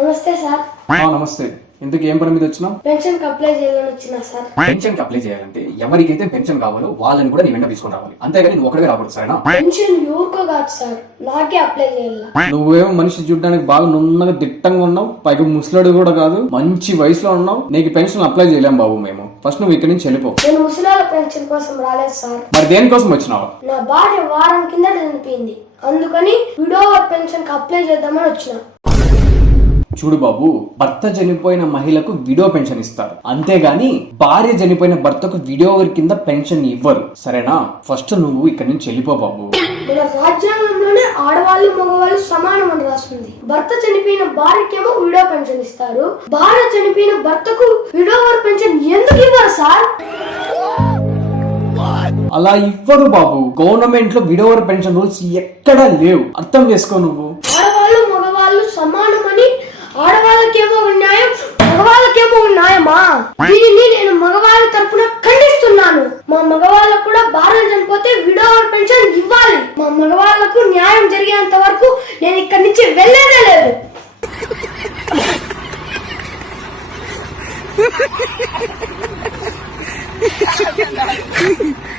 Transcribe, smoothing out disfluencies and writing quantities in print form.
నమస్తే సార్. నమస్తే. ఇందుకు ఏం పని మీద వచ్చినావు? పెన్షన్ కి అప్లై చేయాలని వచ్చినా సార్. పెన్షన్ కి అప్లై చేయాలంటే ఎవరికైతే పెన్షన్ కావాలో వాళ్ళని కూడా నీ వెంట తీసుకుని రావాలి, అంతేగాని నువ్వు ఒకటే రాకూడదు, సరేనా? పెన్షన్ ఎవరికో కాదు సార్, నాకే అప్లై చేయాలి. నువ్వేమో మనిషి చూడడానికి బాగా నున్నగా దిట్టంగా ఉన్నావు, పైగా ముసలాడు కూడా కాదు, మంచి వయసులో ఉన్నావు. నీకు పెన్షన్ అప్లై చేయలేం బాబు మేము. ఫస్ట్ నువ్వు ఇక్కడి నుంచి వెళ్ళిపో. నేను ముసలాల పెన్షన్ కోసం రాలేదు సార్. మరి దేనికోసం వచ్చినావు? నా భార్య వారం కింద చనిపోయింది, అందుకని విడోవర్ పెన్షన్ కి అప్లై చేద్దామని వచ్చిన. చూడు బాబు, భర్త చనిపోయిన మహిళకు విడో పెన్షన్ ఇస్తారు, అంతేగాని భార్య చనిపోయిన భర్తకు విడోవర్ కింద పెన్షన్ ఇవ్వరు, సరేనా? ఫస్ట్ నువ్వు ఇక్కడి నుంచి వెళ్ళిపో బాబు. మన రాజ్యాంగంలోనే ఆడవాళ్ళు మగవాళ్ళు సమానం అని రాస్తుంది. భర్త చనిపోయిన భార్యకేమో విడో పెన్షన్ ఇస్తారు, భార్య చనిపోయిన భర్తకు విడోవర్ పెన్షన్ ఎందుకు ఇవ్వరు సార్? అలా ఇవ్వరు బాబు. గవర్నమెంట్ లో విడోవర్ పెన్షన్ రూల్స్ ఎక్కడా లేవు, అర్థం చేసుకో నువ్వు. ఆడవాళ్ళు మగవాళ్ళు సమానమని ఆడవాళ్ళకేమో న్యాయం, మగవాళ్ళకేమో న్యాయమా? దీనిని నేను మగవాళ్ళ తరపున ఖండిస్తున్నాను. మా మగవాళ్ళకు కూడా భార్య చనిపోతే విడోవర్ పెన్షన్ ఇవ్వాలి. మా మగవాళ్ళకు న్యాయం జరిగేంత వరకు నేను ఇక్కడి నుంచి వెళ్ళేదే లేదు.